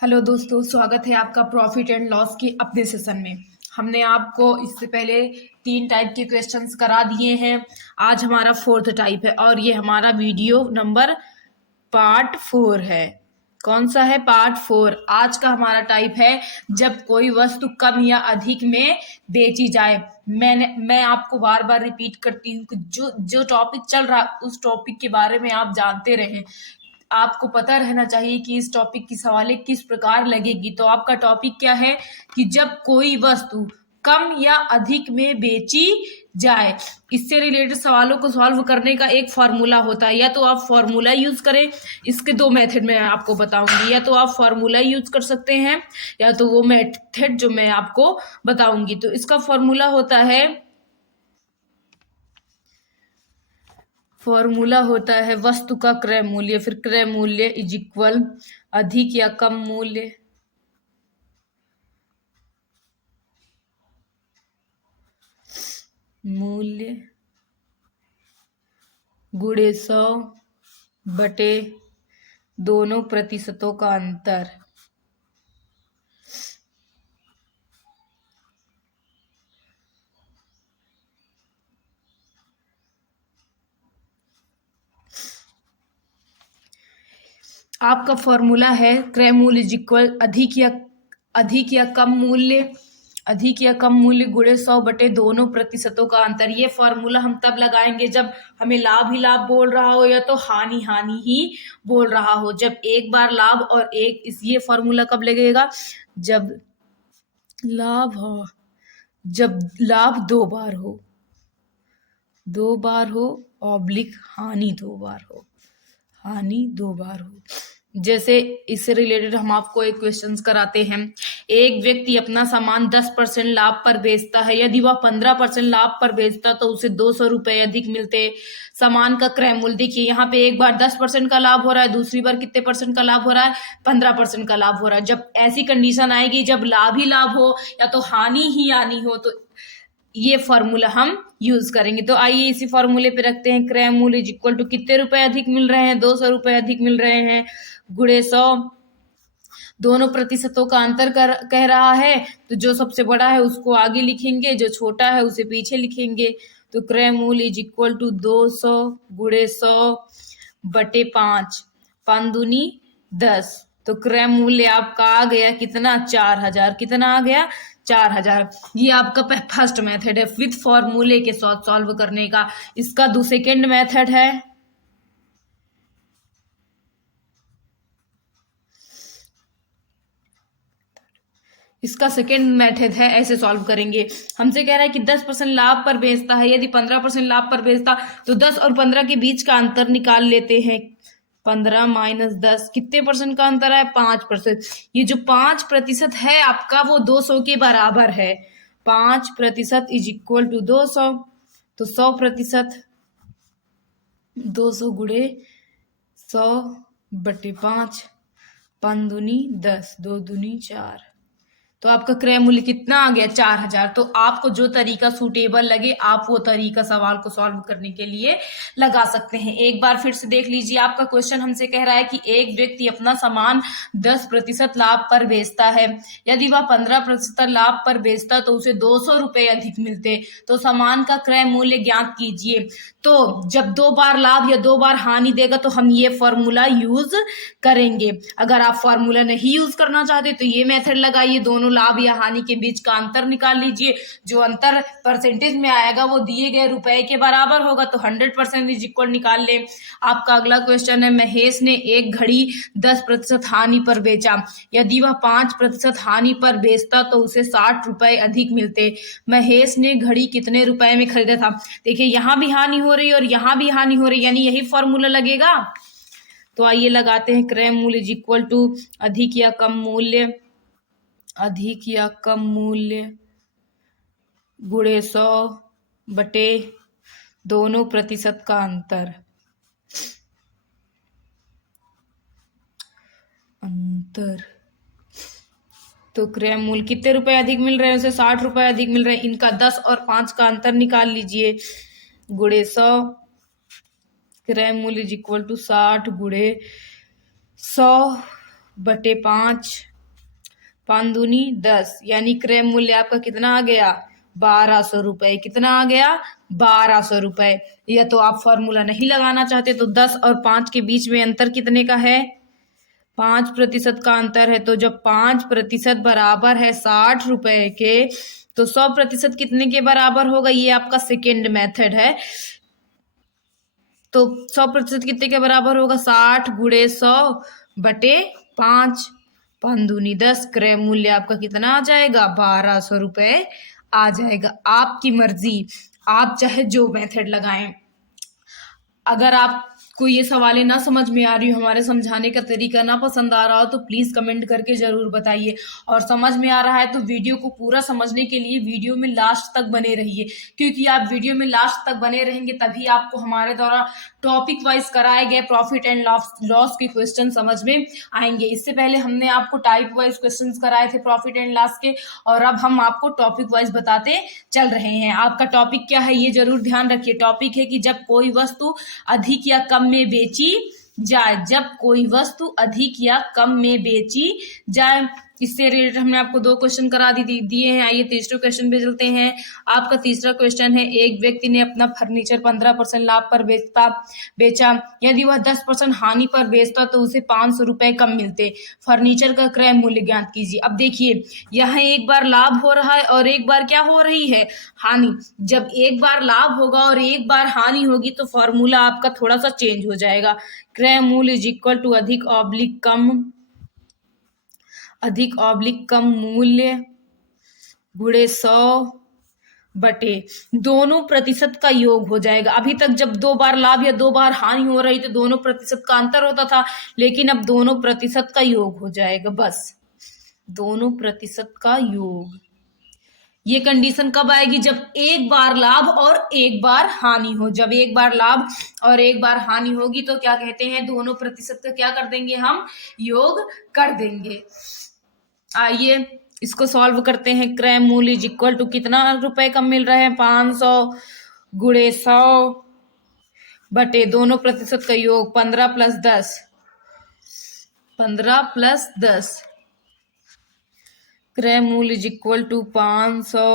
Hello दोस्तों, स्वागत है आपका प्रॉफिट एंड लॉस की अपने सेशन में। हमने आपको इससे पहले 3 टाइप के क्वेश्चंस करा दिए हैं। आज हमारा 4th टाइप है और ये हमारा वीडियो नंबर पार्ट 4 है। कौन सा है? पार्ट 4। आज का हमारा टाइप है जब कोई वस्तु कम या अधिक में बेची जाए। मैं आपको बार बार रिपीट करती हूँ कि जो जो टॉपिक चल रहा उस टॉपिक के बारे में आप जानते रहें। आपको पता रहना चाहिए कि इस टॉपिक की सवालें किस प्रकार लगेगी। तो आपका टॉपिक क्या है कि जब कोई वस्तु कम या अधिक में बेची जाए। इससे रिलेटेड सवालों को सॉल्व करने का एक फॉर्मूला होता है। या तो आप फॉर्मूला यूज करें, इसके 2 मेथड मैं आपको बताऊंगी। या तो आप फॉर्मूला यूज कर सकते हैं या तो वो मेथड जो मैं आपको बताऊंगी। तो इसका फॉर्मूला होता है वस्तु का क्रय मूल्य, फिर क्रय मूल्य इज इक्वल अधिक या कम मूल्य गुणे 100 बटे दोनों प्रतिशतों का अंतर। आपका फॉर्मूला है क्रय मूल्य इज इक्वल अधिक या कम मूल्य गुणे 100 बटे दोनों प्रतिशतों का अंतर। ये फॉर्मूला हम तब लगाएंगे जब हमें लाभ ही लाभ बोल रहा हो या तो हानि हानि ही बोल रहा हो। जब एक बार लाभ और ये फॉर्मूला कब लगेगा? जब लाभ 2 बार हो ऑब्लिक हानि 2 बार हो। जैसे इससे रिलेटेड हम आपको एक क्वेश्चन कराते हैं। एक व्यक्ति अपना सामान 10% लाभ पर बेचता है। यदि वह 15% लाभ पर बेचता तो उसे 200 रुपए अधिक मिलते। सामान का क्रय मूल्य देखिए, यहाँ पे एक बार 10% का लाभ हो रहा है, दूसरी बार कितने परसेंट का लाभ हो रहा है? 15% का लाभ हो रहा है। जब ऐसी कंडीशन आएगी जब लाभ ही लाभ हो या तो हानि ही हानि हो, तो ये फॉर्मूला हम यूज करेंगे। तो आइए इसी फॉर्मूले पे रखते हैं। क्रय मूल्य इज इक्वल टू कितने रुपए अधिक मिल रहे हैं? 200 रुपए अधिक मिल रहे हैं गुणे 100। दोनों प्रतिशतों का अंतर कह रहा है, तो जो सबसे बड़ा है उसको आगे लिखेंगे, जो छोटा है उसे पीछे लिखेंगे। तो क्रय मूल्य इज इक्वल टू 200 गुणे 100 बटे 5, 5 दूनी 10। तो क्रय मूल्य आपका आ गया कितना? 4000। कितना आ गया? 4000। ये आपका फर्स्ट मेथड है विथ फॉर्मूले के साथ सॉल्व करने का। इसका सेकेंड मेथड है ऐसे सॉल्व करेंगे। हमसे कह रहा है कि 10% लाभ पर बेचता है। यदि 15% लाभ पर बेचता तो 10 और 15 के बीच का अंतर निकाल लेते हैं। 15 माइनस 10 कितने परसेंट का अंतर है? 5%। ये जो 5% है आपका वो 200 के बराबर है। 5% इज इक्वल टू 200। तो 100%, 200 गुणे 100 बटे 5, 5 दूनी 10, 2 दूनी 4। तो आपका क्रय मूल्य कितना आ गया? 4000। तो आपको जो तरीका सूटेबल लगे आप वो तरीका सवाल को सॉल्व करने के लिए लगा सकते हैं। एक बार फिर से देख लीजिए। आपका क्वेश्चन हमसे कह रहा है कि एक व्यक्ति अपना सामान 10% लाभ पर बेचता है। यदि वह 15% लाभ पर बेचता तो उसे 200 रुपए अधिक मिलते। तो सामान का क्रय मूल्य ज्ञात कीजिए। तो जब 2 बार लाभ या 2 बार हानि देगा तो हम ये फॉर्मूला यूज करेंगे। अगर आप फॉर्मूला नहीं यूज करना चाहते तो ये मेथड लगाइए। दोनों लाभ या हानि के बीच का अंतर निकाल लीजिए। जो अंतर परसेंटेज में आएगा वो दिए गए रुपए के बराबर होगा। तो 100% इज इक्वल निकाल ले। आपका अगला क्वेश्चन है, महेश ने एक घड़ी 10% हानि पर बेचा। यदि वह 5% हानि पर बेचता तो उसे 60 रुपए अधिक मिलते। महेश ने घड़ी कितने रुपए में खरीदा था? देखिए, यहां भी हानि हो रही है और यहां भी हानि हो रही है, यानी यही फॉर्मूला लगेगा। तो आइए लगाते हैं। क्रय मूल्य इज इक्वल टू अधिक या कम मूल्य गुणे 100 बटे दोनों प्रतिशत का अंतर। तो क्रय मूल्य कितने रुपए अधिक मिल रहे हैं? उसे 60 रुपए अधिक मिल रहे हैं। इनका 10 और 5 का अंतर निकाल लीजिए। गुणे 100। क्रय मूल्य इज इक्वल टू 60 गुणे 100 बटे 5, पाँच दूनी 10, यानी क्रय मूल्य आपका कितना आ गया 1200 रुपए। कितना आ गया 1200 रुपए। या तो आप फॉर्मूला नहीं लगाना चाहते तो 10 और 5 के बीच में अंतर कितने का है 5% का अंतर है। तो जब 5% बराबर है 60 रुपए के तो 100% कितने के बराबर होगा, ये आपका सेकेंड मेथड है। तो 100% कितने के बराबर होगा 60 गुणे 100 बटे 5, 5 दूनी 10, क्रय मूल्य आपका कितना आ जाएगा 1200 रुपए आ जाएगा। आपकी मर्जी, आप चाहे जो मेथड लगाएं। अगर आपको ये सवालें ना समझ में आ रही हो, हमारे समझाने का तरीका ना पसंद आ रहा हो तो प्लीज कमेंट करके जरूर बताइए। और समझ में आ रहा है तो वीडियो को पूरा समझने के लिए वीडियो में लास्ट तक बने रहिए, क्योंकि आप वीडियो में लास्ट तक बने रहेंगे तभी आपको हमारे द्वारा टॉपिक वाइज कराए गए प्रॉफिट एंड लॉस के क्वेश्चन समझ में आएंगे। इससे पहले हमने आपको टाइप वाइज क्वेश्चन कराए थे प्रॉफिट एंड लॉस के, और अब हम आपको टॉपिक वाइज बताते चल रहे हैं। आपका टॉपिक क्या है ये जरूर ध्यान रखिए। टॉपिक है कि जब कोई वस्तु अधिक या कम में बेची जाए, जब कोई वस्तु अधिक या कम में बेची जाए। इससे रिलेटेड हमने आपको 2 क्वेश्चन करा दिए हैं। आइए तीसरे क्वेश्चन पे चलते हैं। आपका तीसरा क्वेश्चन है, एक व्यक्ति ने अपना फर्नीचर 15% लाभ पर बेचा, यदि वह 10% हानि पर बेचता तो उसे 500 रुपए कम मिलते। फर्नीचर का क्रय मूल्य ज्ञात कीजिए। अब देखिए यहाँ एक बार लाभ हो रहा है और एक बार क्या हो रही है हानि। जब एक बार लाभ होगा और एक बार हानि होगी तो फॉर्मूला आपका थोड़ा सा चेंज हो जाएगा। क्रय मूल्य इज इक्वल टू अधिक ऑब्लिक कम मूल्य गुणे 100 बटे दोनों प्रतिशत का योग हो जाएगा। अभी तक जब 2 बार लाभ या 2 बार हानि हो रही तो दोनों प्रतिशत का अंतर होता था, लेकिन अब दोनों प्रतिशत का योग हो जाएगा। बस दोनों प्रतिशत का योग। ये कंडीशन कब आएगी जब एक बार लाभ और एक बार हानि हो। जब एक बार लाभ और एक बार हानि होगी तो क्या कहते हैं दोनों प्रतिशत का क्या कर देंगे हम योग कर देंगे। आइए इसको सॉल्व करते हैं। क्रय मूल्य इज इक्वल टू कितना रुपए कम मिल रहा है 500 गुणे 100 बटे दोनों प्रतिशत का योग 15 प्लस 10, 15 प्लस 10। क्रय मूल्य इज इक्वल टू 500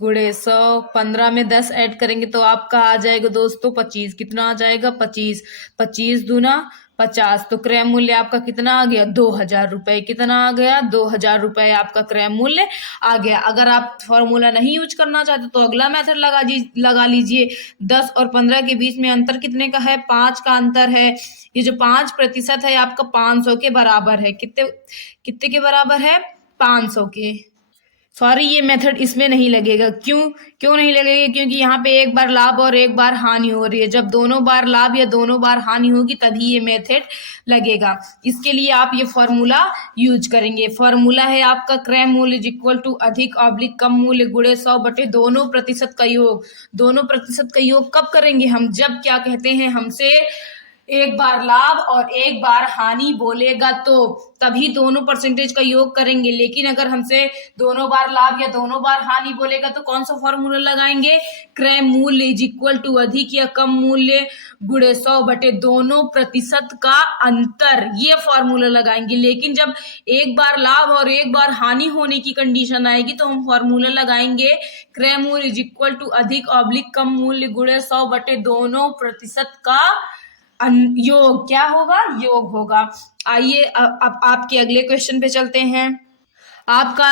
गुणे 100, 15 में 10 ऐड करेंगे तो आपका आ जाएगा दोस्तों 25। कितना आ जाएगा 25, 25 दूना 50। तो क्रय मूल्य आपका कितना आ गया 2000 रुपए। कितना आ गया 2000 रुपए आपका क्रय मूल्य आ गया। अगर आप फॉर्मूला नहीं यूज करना चाहते तो अगला मेथड लगा लीजिए। 10 और 15 के बीच में अंतर कितने का है 5 का अंतर है। ये जो 5% है आपका 500 के बराबर है। कितने के बराबर है 500 के। सॉरी ये मेथड इसमें नहीं लगेगा। क्यों नहीं लगेगा, क्योंकि यहाँ पे एक बार लाभ और एक बार हानि हो रही है। जब दोनों बार लाभ या दोनों बार हानि होगी तभी ये मेथड लगेगा। इसके लिए आप ये फॉर्मूला यूज करेंगे। फॉर्मूला है आपका क्रय मूल्य इज इक्वल टू अधिक ऑब्लिक कम मूल्य गुणे 100 बटे दोनों प्रतिशत का योग। दोनों प्रतिशत का योग कब करेंगे हम, जब क्या कहते हैं हमसे एक बार लाभ और एक बार हानि बोलेगा तो तभी दोनों परसेंटेज का योग करेंगे। लेकिन अगर हमसे दोनों बार लाभ या दोनों बार हानि बोलेगा तो कौन सा फॉर्मूला लगाएंगे, क्रय मूल्य इज इक्वल टू अधिक या कम मूल्य गुणे 100 बटे दोनों प्रतिशत का अंतर, ये फॉर्मूला लगाएंगे। लेकिन जब एक बार लाभ और एक बार हानि होने की कंडीशन आएगी तो हम फॉर्मूला लगाएंगे क्रय मूल्य इज इक्वल टू अधिक ऑब्लिक कम मूल्य गुणे 100 बटे दोनों प्रतिशत का योग। क्या होगा योग होगा। आइए अब आपके अगले क्वेश्चन पे चलते हैं। आपका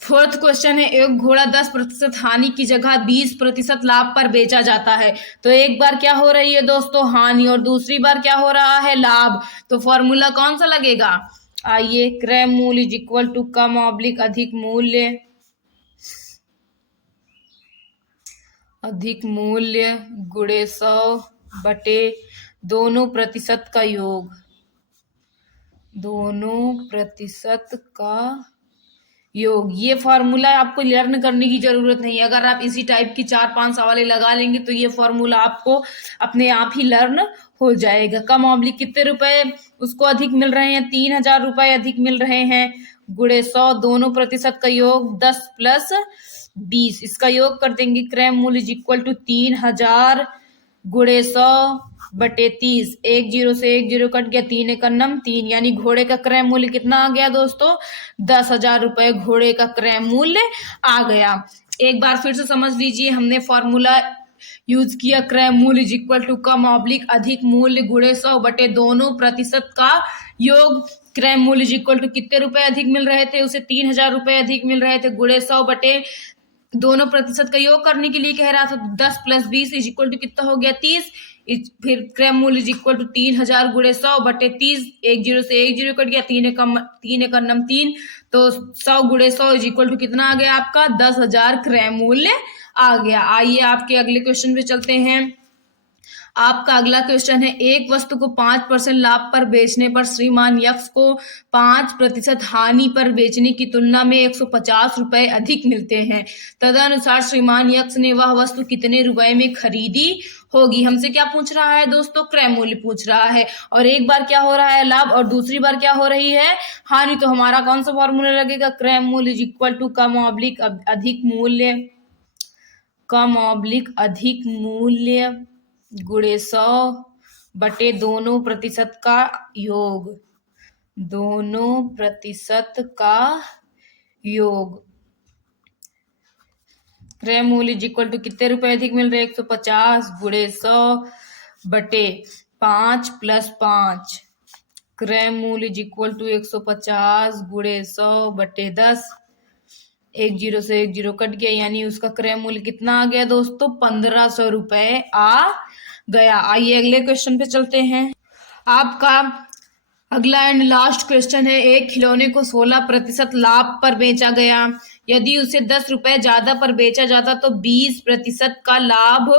4th क्वेश्चन है, एक घोड़ा 10% हानि की जगह 20% लाभ पर बेचा जाता है। तो एक बार क्या हो रही है दोस्तों हानि और दूसरी बार क्या हो रहा है लाभ। तो फॉर्मूला कौन सा लगेगा, आइए क्रय मूल्य इज इक्वल टू कम ऑब्लिक अधिक मूल्य गुणे 100 बटे दोनों प्रतिशत का योग। दोनों प्रतिशत का योग, ये फॉर्मूला आपको लर्न करने की जरूरत नहीं है। अगर आप इसी टाइप की 4-5 सवालें लगा लेंगे तो ये फॉर्मूला आपको अपने आप ही लर्न हो जाएगा। कम ऑब्लिक कितने रुपए उसको अधिक मिल रहे हैं 3000 रुपए अधिक मिल रहे हैं गुणे 100 दोनों प्रतिशत का योग 10 प्लस 20, इसका योग कर देंगे। क्रय मूल्य इज इक्वल टू 3000 गुणे 100 बटे 30, 1 जीरो से 1 जीरो कट गया, 3 एक अन्नम 3, यानी घोड़े का क्रय मूल्य कितना आ गया दोस्तों? 10,000 रुपए घोड़े का क्रय मूल्य आ गया। एक बार फिर से समझ लीजिए, हमने फॉर्मूला यूज किया, क्रय मूल्य इज इक्वल टू कम ऑब्लिक अधिक मूल्य गुणे 100 बटे दोनों प्रतिशत का योग। क्रय मूल्य इज इक्वल टू कितने रुपए अधिक मिल रहे थे उसे? 3,000 रुपए अधिक मिल रहे थे, गुणे 100 बटे दोनों प्रतिशत का योग करने के लिए कह रहा था, 10 प्लस 20 इज इक्वल टू कितना हो गया? 30। फिर क्रय मूल्य इज इक्वल टू 3,000 गुणे 100 बटे 30, 1 जीरो से 1 जीरो कट गया, 3 एक अन्नम 3, तो 100 गुणे 100 इज इक्वल टू कितना आ गया आपका? 10,000 क्रय मूल्य आ गया। आइए आपके अगले क्वेश्चन पे चलते हैं। आपका अगला क्वेश्चन है, एक वस्तु को 5% लाभ पर बेचने पर श्रीमान यक्स को 5% हानि पर बेचने की तुलना में 150 रुपए अधिक मिलते हैं। तदनुसार श्रीमान यक्स ने वह वस्तु कितने रुपए में खरीदी होगी? हमसे क्या पूछ रहा है दोस्तों? क्रय मूल्य पूछ रहा है। और एक बार क्या हो रहा है? लाभ, और दूसरी बार क्या हो रही है? हानि। तो हमारा कौन सा फॉर्मूला लगेगा? क्रय मूल्य इज इक्वल टू कम ऑब्लिक अधिक मूल्य, कम ऑब्लिक अधिक मूल्य गुणे 100 बटे दोनों प्रतिशत का योग, दोनों प्रतिशत का योग। क्रय मूल्य इज इक्वल टू कितने रुपए अधिक मिल रहे? 150 गुणे 100 बटे 5 प्लस 5। क्रय मूल्य इज इक्वल टू 150 गुणे 100 बटे 10, 1 जीरो से 1 जीरो कट गया, यानी उसका क्रय मूल्य कितना आ गया दोस्तों? 1,500 रुपए आ गया। आइए अगले क्वेश्चन पे चलते हैं। आपका अगला एंड लास्ट क्वेश्चन है, एक खिलौने को 16% लाभ पर बेचा गया, यदि उसे 10 रुपए ज्यादा पर बेचा जाता तो 20% का लाभ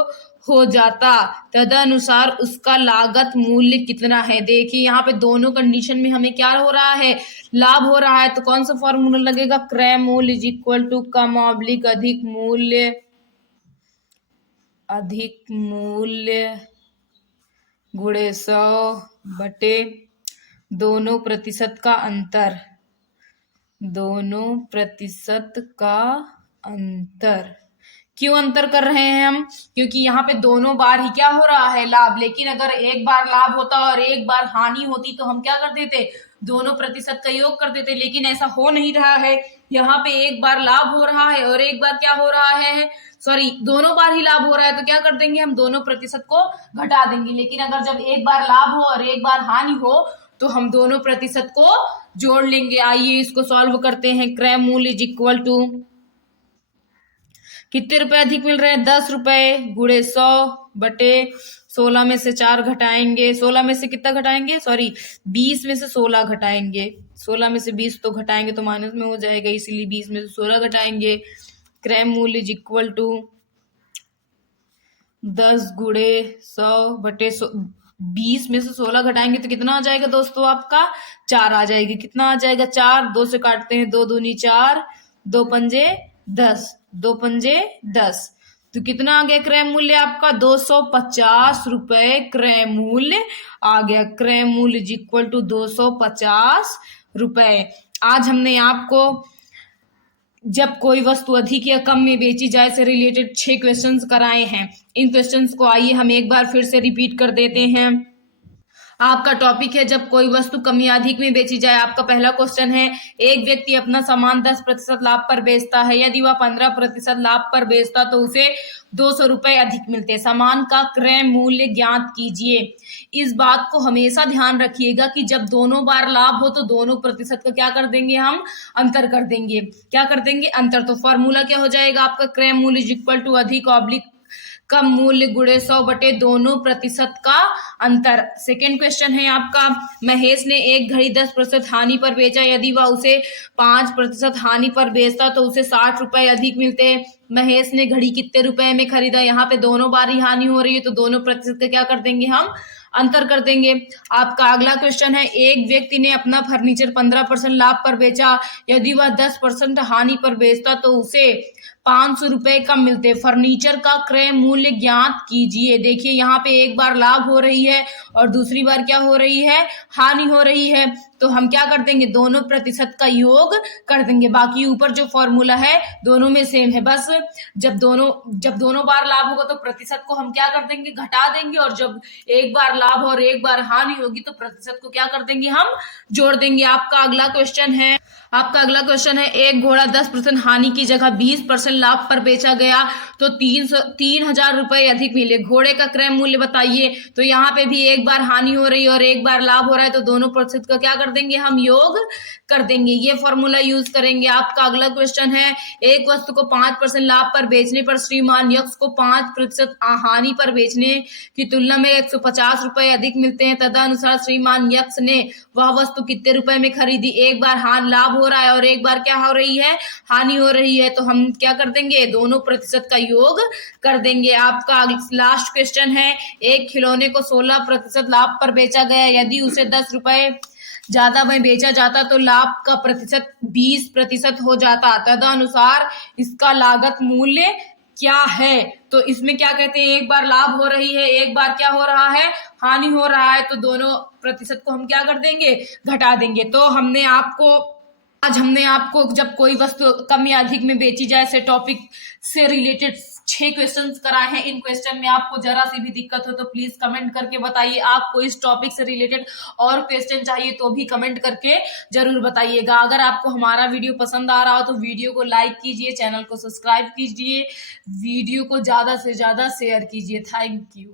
हो जाता, तदनुसार उसका लागत मूल्य कितना है? देखिए यहाँ पे दोनों कंडीशन में हमें क्या हो रहा है? लाभ हो रहा है, तो कौन सा फॉर्मूला लगेगा? क्रय मूल्य इज इक्वल टू कम ऑब्लिक अधिक मूल्य, अधिक मूल्य गुणे 100 बटे दोनों प्रतिशत का अंतर, दोनों प्रतिशत का अंतर। क्यों अंतर कर रहे हैं हम? क्योंकि यहाँ पे दोनों बार ही क्या हो रहा है? लाभ। लेकिन अगर एक बार लाभ होता और एक बार हानि होती तो हम क्या कर देते? दोनों प्रतिशत का योग कर देते। लेकिन ऐसा हो नहीं रहा है, यहाँ पे एक बार लाभ हो रहा है और एक बार क्या हो रहा है? सॉरी, दोनों बार ही लाभ हो रहा है, तो क्या कर देंगे हम? दोनों प्रतिशत को घटा देंगे। लेकिन अगर जब एक बार लाभ हो और एक बार हानि हो तो हम दोनों प्रतिशत को जोड़ लेंगे। आइए इसको सॉल्व करते हैं। क्रय मूल्य इज इक्वल टू कितने रुपए अधिक मिल रहे हैं? 10 रुपए गुणे 100 बटे 16 में से 4 घटाएंगे, 16 में से कितना घटाएंगे? सॉरी, 20 में से 16 घटाएंगे, 16 में से 20 तो घटाएंगे तो माइनस में हो जाएगा, इसीलिए 20 में से 16 घटाएंगे। क्रय मूल्य इज इक्वल टू 10 गुणे 100 बटे 20 में से 16 घटाएंगे तो कितना आ जाएगा दोस्तों? आपका 4 आ जाएगी। कितना आ जाएगा? 4, 2 से काटते हैं, 2 दूनी 4, 2 पंजे 10, 2 पंजे 10, तो कितना आ गया क्रय मूल्य आपका? 250 रुपए क्रय मूल्य आ गया। क्रय मूल्य इज इक्वल टू 250 रुपए। आज हमने आपको जब कोई वस्तु अधिक या कम में बेची जाए से रिलेटेड 6 क्वेश्चंस कराए हैं। इन क्वेश्चंस को आइए हम एक बार फिर से रिपीट कर देते हैं। आपका टॉपिक है, जब कोई वस्तु कम या अधिक में बेची जाए। आपका पहला क्वेश्चन है, एक व्यक्ति अपना सामान 10% लाभ पर बेचता है, यदि वह 15% लाभ पर बेचता तो उसे 200 रुपए अधिक मिलते। सामान का क्रय मूल्य ज्ञात कीजिए। इस बात को हमेशा ध्यान रखिएगा कि जब दोनों बार लाभ हो तो दोनों प्रतिशत का क्या कर देंगे? हम अंतर कर देंगे। क्या कर देंगे? अंतर। तो फॉर्मूला क्या हो जाएगा आपका? क्रय मूल्य इज इक्वल टू अधिक ऑब्लिक कम मूल्य गुणे 100 बटे दोनों प्रतिशत का अंतर। सेकेंड क्वेश्चन है आपका, महेश ने एक घड़ी 10% हानि पर बेचा, यदि वह उसे 5% हानि पर बेचता तो उसे 60 रुपए अधिक मिलते। महेश ने घड़ी कितने रुपए में खरीदा? यहाँ पे दोनों बार ही हानि हो रही है तो दोनों प्रतिशत का क्या कर देंगे? हम अंतर कर देंगे। आपका अगला क्वेश्चन है, एक व्यक्ति ने अपना फर्नीचर 15% लाभ पर बेचा, यदि वह 10% हानि पर बेचता तो उसे 500 रुपए कम मिलते। फर्नीचर का क्रय मूल्य ज्ञात कीजिए। देखिए यहाँ पे एक बार लाभ हो रही है और दूसरी बार क्या हो रही है? हानि हो रही है। तो हम क्या कर देंगे, दोनों प्रतिशत का योग कर देंगे। बाकी ऊपर जो फॉर्मूला है दोनों में सेम है, बस जब दोनों बार लाभ होगा तो प्रतिशत को हम क्या कर देंगे, घटा देंगे, और जब एक बार लाभ और एक बार हानि होगी तो प्रतिशत को क्या कर देंगे, हम जोड़ देंगे। आपका अगला क्वेश्चन है एक घोड़ा 10% हानि की जगह 20% लाभ पर बेचा गया तो 3,000 रुपए अधिक मिले, घोड़े का क्रय मूल्य बताइए। तो यहाँ पे भी एक बार हानि हो रही है और एक बार लाभ हो रहा है, तो दोनों प्रतिशत का क्या कर देंगे, हम योग कर देंगे, ये फॉर्मूला यूज करेंगे। आपका अगला क्वेश्चन है एक वस्तु को 5% लाभ पर बेचने पर श्रीमान यक्स को 5% हानि पर बेचने की तुलना में 150 रुपए अधिक मिलते हैं, तदनुसार श्रीमान यक्स ने वह वस्तु कितने रुपए में खरीदी। एक बार लाभ हो रहा है और एक बार क्या हो रही है, हानि हो रही है, तो हम क्या कर देंगे, दोनों प्रतिशत का योग कर देंगे। आपका लास्ट क्वेश्चन है एक खिलौने को 16% लाभ पर बेचा गया, यदि उसे 10 रुपए ज्यादा में बेचा जाता तो लाभ का प्रतिशत 20% हो जाता, तदनुसार इसका लागत मूल्य क्या है। तो इसमें क्या कहते हैं, एक बार लाभ हो रही है, एक बार क्या हो रहा है, हानि हो रहा है, तो दोनों प्रतिशत को हम क्या कर देंगे, घटा देंगे। तो आज हमने आपको जब कोई वस्तु कम या अधिक में बेची जाए से टॉपिक से रिलेटेड 6 क्वेश्चंस कराए हैं। इन क्वेश्चन में आपको जरा सी भी दिक्कत हो तो प्लीज कमेंट करके बताइए। आपको इस टॉपिक से रिलेटेड और क्वेश्चन चाहिए तो भी कमेंट करके जरूर बताइएगा। अगर आपको हमारा वीडियो पसंद आ रहा हो तो वीडियो को लाइक कीजिए, चैनल को सब्सक्राइब कीजिए, वीडियो को ज्यादा से ज्यादा शेयर कीजिए। Thank you.